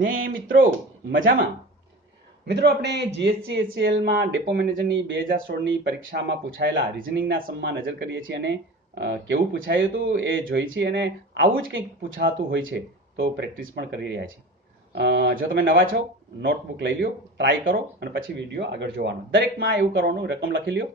ને મિત્રો મજામાં. મિત્રો આપણે જીએસસી એચસીએલમાં ડેપો મેનેજરની 2016ની પરીક્ષામાં પૂછાયેલા રિઝનિંગના સમમાં નજર કરીએ છીએ અને કેવું પૂછાયું હતું એ જોઈ છીએ અને આવું જ કંઈક પૂછાતું હોય છે તો પ્રેક્ટિસ પણ કરી રહ્યા છીએ. જો તમે નવા છો નોટબુક લઈ લો, ટ્રાય કરો અને પછી વિડીયો આગળ જોવાનો. દરેકમાં એવું કરવાનું, રકમ લખી લો,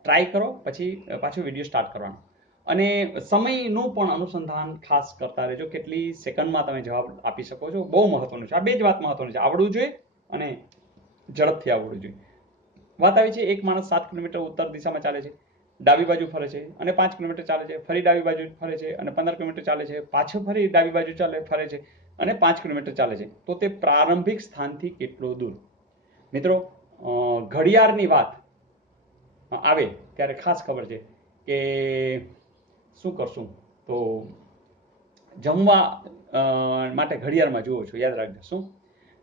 ટ્રાય કરો, પછી પાછું વિડીયો સ્ટાર્ટ કરવાનો. અને સમયનું પણ અનુસંધાન ખાસ કરતા રહેજો. કેટલી સેકન્ડમાં તમે જવાબ આપી શકો છો, બહુ મહત્વનું છે. આ બે જ વાત મહત્વની છે, આવડવું જોઈએ અને ઝડપથી આવડવું જોઈએ. વાત આવી છે, એક માણસ 7 કિલોમીટર ઉત્તર દિશામાં ચાલે છે, ડાબી બાજુ ફરે છે અને 5 કિલોમીટર ચાલે છે, ફરી ડાબી બાજુ ફરે છે અને 15 કિલોમીટર ચાલે છે, પાછો ફરી ડાબી બાજુ ફરે છે અને 5 કિલોમીટર ચાલે છે. તો તે પ્રારંભિક સ્થાનથી કેટલો દૂર? મિત્રો ઘડિયાળની વાત આવે ત્યારે ખાસ ખબર છે કે શું કરશું, તો જમવા માટે ઘડિયાળમાં જુઓ છો, યાદ રાખજો. શું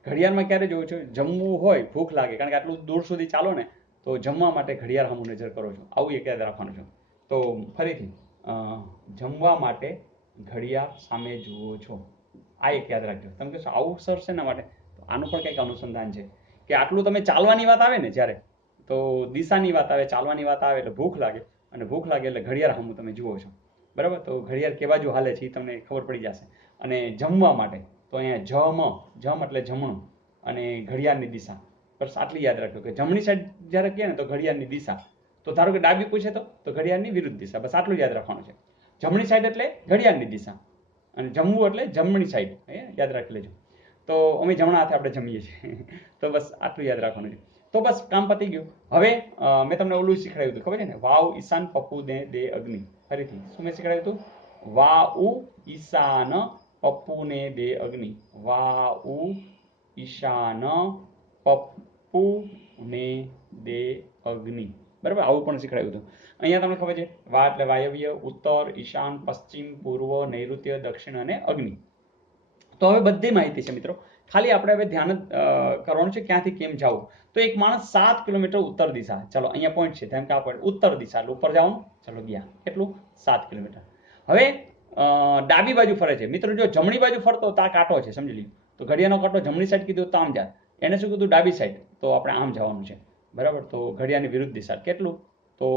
ઘડિયાળમાં ક્યારે જોવો છો? જમવું હોય, ભૂખ લાગે, કારણ કે આટલું દૂર સુધી ચાલો ને, તો જમવા માટે ઘડિયાળ સામું નજર કરો છો. આવું એક યાદ રાખવાનું છે. તો ફરીથી જમવા માટે ઘડિયાળ સામે જુઓ છો, આ એક યાદ રાખજો. તમે કહેશો આવું સર છે એના માટે, તો આનું પણ કંઈક અનુસંધાન છે કે આટલું તમે ચાલવાની વાત આવે ને જ્યારે, તો દિશાની વાત આવે, ચાલવાની વાત આવે એટલે ભૂખ લાગે, અને ભૂખ લાગે એટલે ઘડિયાળ સામું તમે જુઓ છો, બરાબર? તો ઘડિયાળ કે બાજુ હાલે છે એ તમને ખબર પડી જશે. અને જમવા માટે તો અહીંયા જમ એટલે જમણું અને ઘડિયાળની દિશા. બસ આટલી યાદ રાખજો કે જમણી સાઈડ જ્યારે કહે ને તો ઘડિયાળની દિશા. તો ધારો કે ડાબી પૂછે તો ઘડિયાળની વિરુદ્ધ દિશા. બસ આટલું યાદ રાખવાનું છે. જમણી સાઈડ એટલે ઘડિયાળની દિશા અને જમવું એટલે જમણી સાઈડ, યાદ રાખી લેજો. તો અમે જમણા હાથે આપણે જમીએ છીએ. તો બસ આટલું યાદ રાખવાનું છે. તો બસ કામ પતી ગયું. હવે મેં તમને ઓલું શીખવાડ્યું હતું, ખબર છે ને? વાવ ઈશાન પપ્પુ ને દે અગ્નિ. ફરીથી શું મેં શીખવાડ્યું હતું? વાઉ ઈશાન પપ્પુ ને દે અગ્નિ. વાઉ ઈશાન પપ્પુ ને દે અગ્નિ. બરાબર, આવું પણ શીખવાડ્યું હતું. અહીંયા તમને ખબર છે, વા એટલે વાયવ્ય, ઉત્તર, ઈશાન, પશ્ચિમ, પૂર્વ, નૈઋત્ય, દક્ષિણ અને અગ્નિ. તો હવે બધી માહિતી છે મિત્રો. ખાલી આપણે હવે ધ્યાન કરવાનું છે ક્યાંથી કેમ જવું. તો એક માણસ 7 કિલોમીટર ઉત્તર દિશા, ચલો અહીંયા પોઈન્ટ છે, ધ્યાન કે આ પોઈન્ટ ઉત્તર દિશા એટલે ઉપર જવાનું. ચલો ગયા, કેટલું? 7 કિલોમીટર. હવે ડાબી બાજુ ફરે છે. મિત્રો જો જમણી બાજુ ફરતો તો આ કાંટો છે, સમજી લ્યો. તો ઘડિયાળનો કાંટો જમણી સાઈડ કીધું તો આમ જાય, એને શું કીધું? ડાબી સાઈડ, તો આપણે આમ જવાનું છે, બરાબર? તો ઘડિયાળની વિરુદ્ધ દિશા કેટલું? તો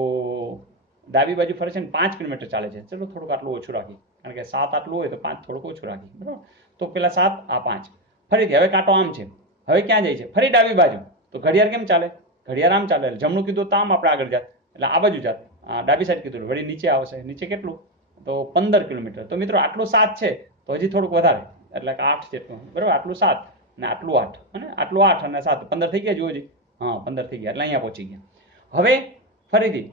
ડાબી બાજુ ફરે છે ને 5 કિલોમીટર ચાલે છે. ચલો થોડુંક આટલું ઓછું રાખી, કારણ કે 7 આટલું હોય તો 5 થોડુંક ઓછું રાખી, બરાબર? તો પેલા 7, આ 5. ફરીથી હવે કાંટો આમ છે, હવે ક્યાં જાય છે? ફરી ડાબી બાજુ. તો ઘડિયાળ કેમ ચાલે? ઘડિયાળ આમ ચાલે. જમણું કીધું તો આમ આપણે આગળ જાત, એટલે આ બાજુ જાત. ડાબી સાઈડ કીધું વળી નીચે આવશે. નીચે કેટલું? તો 15 કિલોમીટર. તો મિત્રો આટલું 7 છે, તો હજી થોડુંક વધારે, એટલે કે 8 જેટલું, બરાબર? આટલું 7 ને આટલું 8 અને આટલું 8 અને 7, 15 થઈ ગયા. જુઓ જી, હા 15 થઈ ગયા, એટલે અહીંયા પહોંચી ગયા. હવે ફરીથી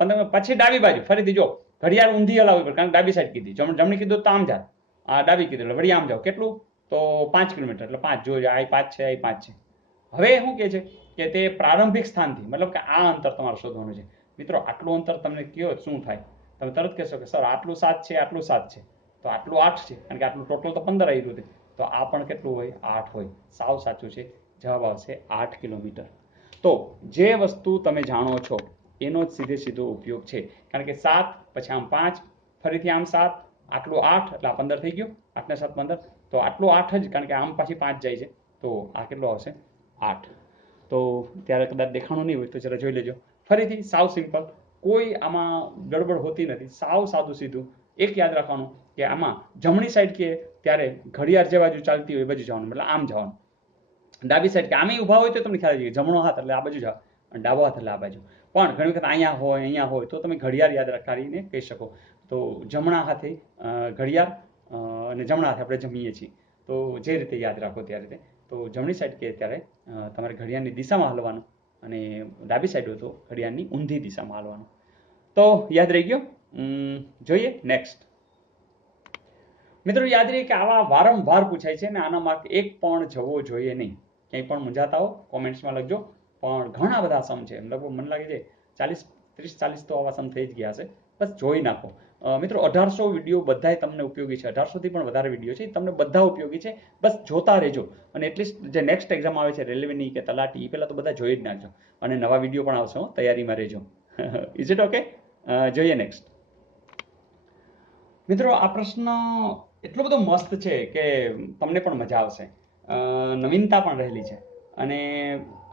15 પછી ડાબી બાજુ. ફરીથી જો ઘડિયાળ ઊંધી હલાવવી પડે, કારણ કે ડાબી સાઈડ કીધી. જમણી કીધું તો આમ જાત, આ ડાબી કીધું એટલે વળી આમ જાઓ. કેટલું? તો 5 કિલોમીટર, એટલે 5. જોજો આ 5 છે, આ 5 છે. હવે શું કહે છે કે તે પ્રારંભિક સ્થાનથી, મતલબ કે આ અંતર તમારે શોધવાનું છે. મિત્રો આટલું અંતર તમને કયો શું થાય? તમે તરત કહેશો કે સર આટલું 7 છે, આટલું 7 છે, તો આટલું 8 છે, કારણ કે આટલું ટોટલ તો 15 આવ્યું હતું. તો આ પણ કેટલું હોય? 8 હોય. સાવ સાચું છે, જવાબ આવશે 8 કિલોમીટર. તો જે વસ્તુ તમે જાણો છો એનો જ સીધો ઉપયોગ છે, કારણ કે 7 પછી આમ 5, ફરીથી આમ 7, આટલું 8 એટલે આ 15 થઈ ગયું. 8 ને 7 15, તો આટલું 8 જ, કારણ કે આમ પાછી 5 જાય છે. તો આ કેટલું આવશે? 8. તો ત્યારે કદાચ દેખાણું નહીં હોય તો જરા જોઈ લેજો. ફરીથી સાવ સિમ્પલ, કોઈ આમાં ગડબડ હોતી નથી, સાવ સાદું સીધું. એક યાદ રાખવાનું કે આમાં જમણી સાઈડ કે ત્યારે ઘડિયાળ જે બાજુ ચાલતી હોય એ બાજુ જવાનું, એટલે આમ જવાનું. ડાબી સાઈડ કે આમે ઊભા હોય તો તમને ખ્યાલ છે જમણો હાથ એટલે આ બાજુ જાવ અને ડાબો હાથ એટલે આ બાજુ. પણ ઘણી વખત અહીંયા હોય તો તમે ઘડિયાળ યાદ કરીને કહી શકો. તો જમણા હાથે ઘડિયાળ અને જમણા હાથે આપણે જમીએ છીએ. તો જે રીતે યાદ રાખો તે રીતે. તો જમણી સાઈડ કે ત્યારે તમારે ઘડિયાળની દિશામાં હલવાનું, અને ડાબી સાઈડ હોય તો ઘડિયાળની ઊંધી દિશામાં હલવાનું. તો યાદ રહી ગયો? જોઈએ નેક્સ્ટ. મિત્રો યાદ રહી કે આવા વારંવાર પૂછાય છે ને આના માર્ક એક પણ જવો જોઈએ નહીં. ક્યાંય પણ મૂંઝાતા હો કોમેન્ટ્સમાં લખજો. પણ ઘણા બધા સમ છે, લગભગ મને લાગે છે 30-40 તો આવા સમ થઈ જ ગયા હશે. બસ જોઈ નાખો. મિત્રો 1800 વિડીયો બધા તમને ઉપયોગી છે. 1800 થી પણ વધારે વિડીયો છે, તમને બધા ઉપયોગી છે. બસ જોતા રહેજો. અને એટલીસ્ટ જે નેક્સ્ટ એક્ઝામ આવે છે રેલવેની કે તલાટી, એ પહેલાં તો બધા જોઈ જ નાખજો. અને નવા વિડીયો પણ આવશે, તૈયારીમાં રહેજો. Is it okay? જોઈએ નેક્સ્ટ. મિત્રો આ પ્રશ્ન એટલો બધો મસ્ત છે કે તમને પણ મજા આવશે. નવીનતા પણ રહેલી છે. અને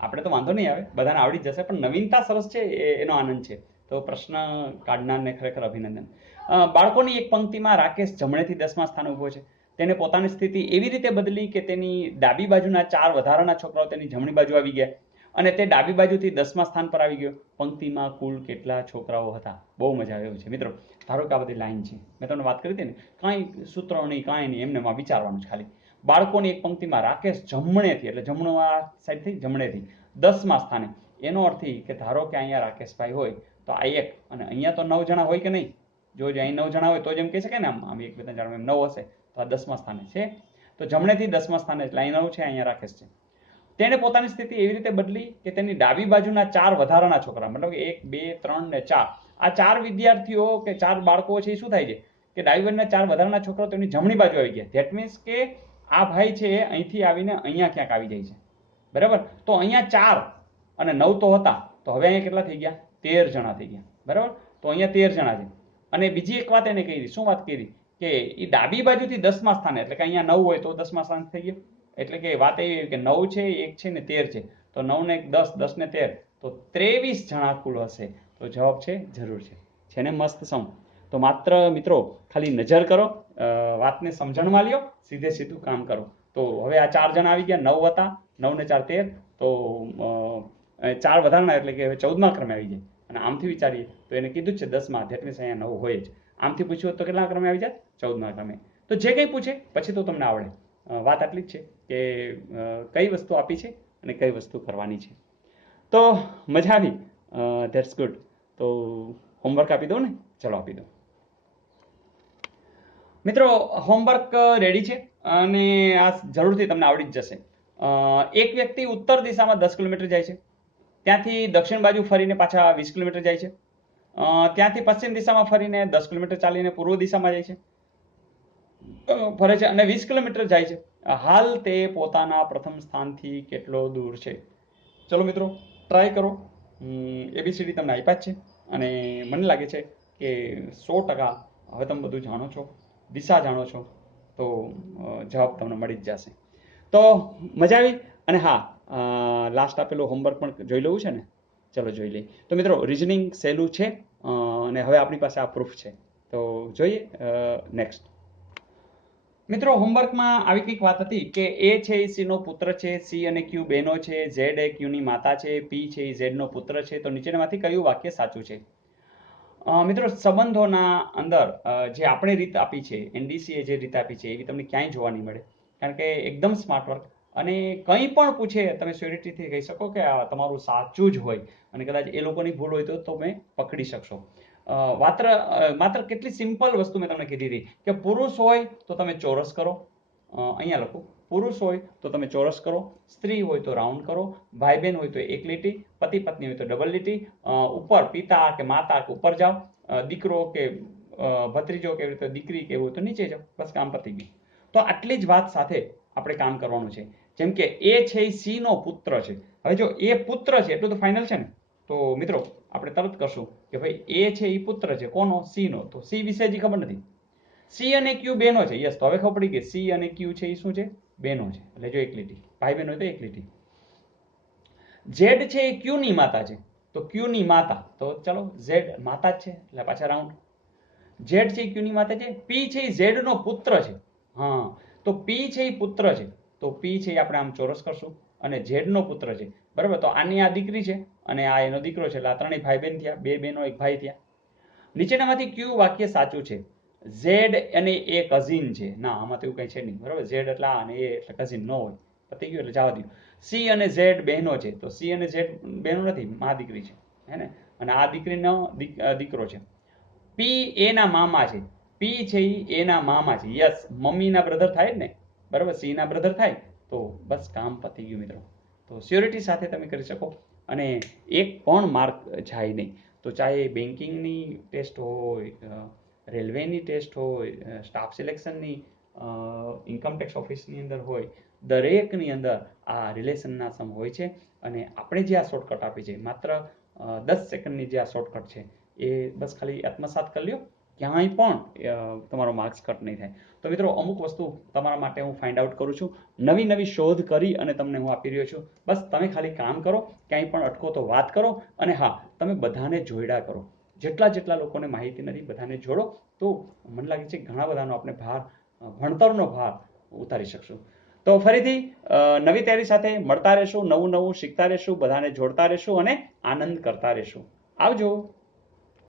આપણે તો વાંધો નહીં આવે, બધાને આવડી જ જશે, પણ નવીનતા સરસ છે એનો આનંદ છે. તો પ્રશ્ન કાઢનારને ખરેખર અભિનંદન. બાળકોની એક પંક્તિમાં રાકેશ જમણેથી 10મા સ્થાને ઊભો છે. તેને પોતાની સ્થિતિ એવી રીતે બદલી કે તેની ડાબી બાજુના 4 વધારાના છોકરાઓ તેની જમણી બાજુ આવી ગયા અને તે ડાબી બાજુથી 10મા સ્થાન પર આવી ગયો. પંક્તિમાં કુલ કેટલા છોકરાઓ હતા? બહુ મજા આવે એવું છે મિત્રો. ધારો કે આ બધી લાઈન છે, મેં તમને વાત કરી હતી ને, કાંઈ સૂત્રો નહીં, કાંઈ નહીં, એમને વિચારવાનું છે ખાલી. બાળકોની એક પંક્તિમાં રાકેશ જમણેથી, એટલે જમણો આ સાઈડથી જમણેથી 10મા સ્થાને. એનો અર્થ એ કે ધારો કે અહીંયા રાકેશભાઈ હોય તો આ 1 અને અહીંયા તો 9 જણા હોય કે નહીં? જો અહીં 9 જણા હોય તો જ એમ કહી શકાય ને, આમ 1 2 3 4 એમ 9 હશે તો આ 10મા સ્થાને છે. તો જમણેથી 10મા સ્થાને, એટલે અહીં 9 છે, અહીંયા રાકેશ છે. તેણે પોતાની સ્થિતિ એવી રીતે બદલી કે તેની ડાબી બાજુના 4 વધારાના છોકરા, મતલબ કે 1 2 3 ને 4, આ 4 વિદ્યાર્થીઓ કે 4 બાળકો છે એ શું થાય છે કે ડાબી બાજુના 4 વધારાના છોકરાઓ તેની જમણી બાજુ આવી ગયા. ધેટ મીન્સ કે આ ભાઈ છે અહીંથી આવીને અહીંયા ક્યાંક આવી જાય છે, બરાબર? તો અહીંયા 4 અને 9 તો હતા, તો હવે અહીંયા કેટલા થઈ ગયા? 13 જણા થઈ ગયા, બરાબર? તો અહીંયા 13 જણા છે. અને બીજી એક વાત એને કહી, શું વાત કરી કે એ ડાબી બાજુથી 10મા સ્થાને, એટલે કે અહીંયા 9 હોય તો 10મા સ્થાન થઈ ગયું. એટલે કે વાત એવી કે 9 છે, 1 છે ને 13 છે, તો 9 ને 1 10, 10 ને 13, તો 23 જણા કુલ હશે. તો જવાબ છે જરૂર છે ને મસ્ત સમ. તો માત્ર મિત્રો ખાલી નજર કરો, વાતને સમજણમાં લ્યો, સીધે સીધું કામ કરો. તો હવે આ 4 જણા આવી ગયા, 9 હતા, 9 ને 4 13, તો 4 વધારાના એટલે કે હવે 14મા ક્રમે આવી જાય. અને આમથી વિચારીએ તો એને કીધું જ છે 10મા, ધેટ મીન્સ અહીંયા 9 હોય જ. આમથી પૂછ્યું તો કેટલા ક્રમે આવી જાય? 14મા ક્રમે. તો જે કંઈ પૂછે પછી તો તમને આવડે. વાત આટલી જ છે કે કઈ વસ્તુ આપી છે અને કઈ વસ્તુ કરવાની છે. તો મજા આવી, ધેટ્સ ગુડ. તો હોમવર્ક આપી દો ને? ચલો આપી દો મિત્રો. હોમવર્ક રેડી છે અને આ જરૂરથી તમને આવડી જ જશે. એક વ્યક્તિ ઉત્તર દિશામાં 10 કિલોમીટર જાય છે, ત્યાંથી દક્ષિણ બાજુ ફરીને પાછા 20 કિલોમીટર જાય છે, ત્યાંથી પશ્ચિમ દિશામાં ફરીને 10 કિલોમીટર ચાલીને પૂર્વ દિશામાં જાય છે, ફરે છે અને 20 કિલોમીટર જાય છે. હાલ તે પોતાના પ્રથમ સ્થાનથી કેટલો દૂર છે? ચલો મિત્રો ટ્રાય કરો. ABCD તમને આપ્યા જ છે અને મને લાગે છે કે 100% હવે તમે બધું જાણો છો, દિશા જાણો છો, તો જવાબ તમને મળી જ જશે. તો મજા આવી. અને હા, લાસ્ટ આપેલું હોમવર્ક પણ જોઈ લેવું છે ને? ચલો જોઈ લઈએ. તો મિત્રો રિઝનિંગ સહેલું છે અને હવે આપણી પાસે આ પ્રૂફ છે. તો જોઈએ નેક્સ્ટ. મિત્રો હોમવર્કમાં આવી કંઈક વાત હતી કે એ છે એ સી નો પુત્ર છે, સી અને ક્યુ બહેનો છે, ઝેડ એ ક્યુની માતા છે, પી છે એ ઝેડ નો પુત્ર છે. તો નીચેનામાંથી કયું વાક્ય સાચું છે? મિત્રો સંબંધોના અંદર જે આપણે રીત આપી છે, NDC એ જે રીત આપી છે એવી તમને ક્યાંય જોવા નહીં મળે, કારણ કે એકદમ સ્માર્ટ વર્ક. અને કંઈ પણ પૂછે તમે સ્યોરિટીથી કહી શકો કે આ તમારું સાચું જ હોય, અને કદાચ એ લોકોની ભૂલ હોય તો તમે પકડી શકશો. માત્ર કેટલી સિમ્પલ વસ્તુ મેં તમને કીધી હતી કે પુરુષ હોય તો તમે ચોરસ કરો, અહીંયા લખો, પુરુષ હોય તો તમે ચોરસ કરો, સ્ત્રી હોય તો રાઉન્ડ કરો, ભાઈ બહેન હોય તો એક લીટી, પતિ પત્ની હોય તો ડબલ લીટી, ઉપર પિતા કે માતા કે ઉપર જાઓ, દીકરો કે ભત્રીજો કે દીકરી કે એવું હોય તો નીચે જાઓ. બસ કામ પતી ગયું. તો આટલી જ વાત સાથે આપણે કામ કરવાનું છે. જેમ કે એ છે એ સી નો પુત્ર છે. હવે જો એ પુત્ર છે એટલું તો ફાઇનલ છે ને, તો મિત્રો આપણે તરત કરશું કે ભાઈ એ છે એ પુત્ર છે કોનો? સી નો. તો સી વિશે હજી ખબર નથી. સી અને ક્યુ બેનો છે. યસ, તો હવે ખબર પડી કે સી અને ક્યુ છે એ શું છે? બેનો છે. એટલે જો એક લીટી, ભાઈ બહેન હોય તો એક લીટી. ઝેડ છે એ ક્યુ ની માતા છે, તો ક્યુ ની માતા, તો ચલો ઝેડ માતા જ છે એટલે પાછા રાઉન્ડ. ઝેડ છે એ ક્યુ ની માતા છે. પી છે એ ઝેડ નો પુત્ર છે. હા, તો પી છે એ પુત્ર છે, તો પી છે એ આપણે આમ ચોરસ કરશું અને ઝેડ નો પુત્ર છે, બરાબર? તો આની આ દીકરી છે અને આ એનો દીકરો છે, એટલે આ ત્રણેય ભાઈ બહેન થયા, બે બહેનો એક ભાઈ થયા. નીચેનામાંથી કયું વાક્ય સાચું છે? ઝેડ અને એ કઝિન છે. ના, આમાં તો એવું કઈ છે નહીં, બરાબર? ઝેડ એટલે આ અને એ એટલે કઝિન ન હોય, પતી ગયું, એટલે જવા દો. સી અને ઝેડ બહેનો છે, તો સી અને ઝેડ બહેનો નથી, મા દીકરી છે, હે ને? અને આ દીકરીનો દીકરો છે. પી એના મામા છે. પી છે એના મામા છે. યસ, મમ્મીના બ્રધર થાય જ ને, બરાબર? સી ના બ્રધર થાય તો બસ કામ પતી ગયું મિત્રો. તો સ્યોરિટી સાથે તમે કરી શકો અને એક પણ માર્ક જાય નહીં. તો ચાહે બેન્કિંગની ટેસ્ટ હોય, રેલવેની ટેસ્ટ હોય, સ્ટાફ સિલેક્શનની, ઇન્કમટેક્સ ઓફિસની અંદર હોય, દરેકની અંદર આ રિલેશનના સમ હોય છે. અને આપણે જે આ શોર્ટકટ આપી છે, માત્ર 10 સેકન્ડની જે આ શોર્ટકટ છે, એ બસ ખાલી આત્મસાત કરી લ્યો ક્યાંય પણ તમારો માર્ક્સ કટ નહીં થાય. તો મિત્રો અમુક વસ્તુ તમારા માટે હું ફાઇન્ડ આઉટ કરું છું, નવી નવી શોધ કરી અને તમને હું આપી રહ્યો છું. બસ તમે ખાલી કામ કરો, ક્યાંય પણ અટકો તો વાત કરો, અને હા, તમે બધાને જોડ્યા કરો. જેટલા લોકોને માહિતી નથી બધાને જોડો, તો મને લાગે છે ઘણા બધાનો આપણે ભાર, ભણતરનો ભાર ઉતારી શકશું. તો ફરીથી નવી તૈયારી સાથે મળતા રહેશું, નવું શીખતા રહેશું, બધાને જોડતા રહેશું અને આનંદ કરતા રહેશું. આવજો.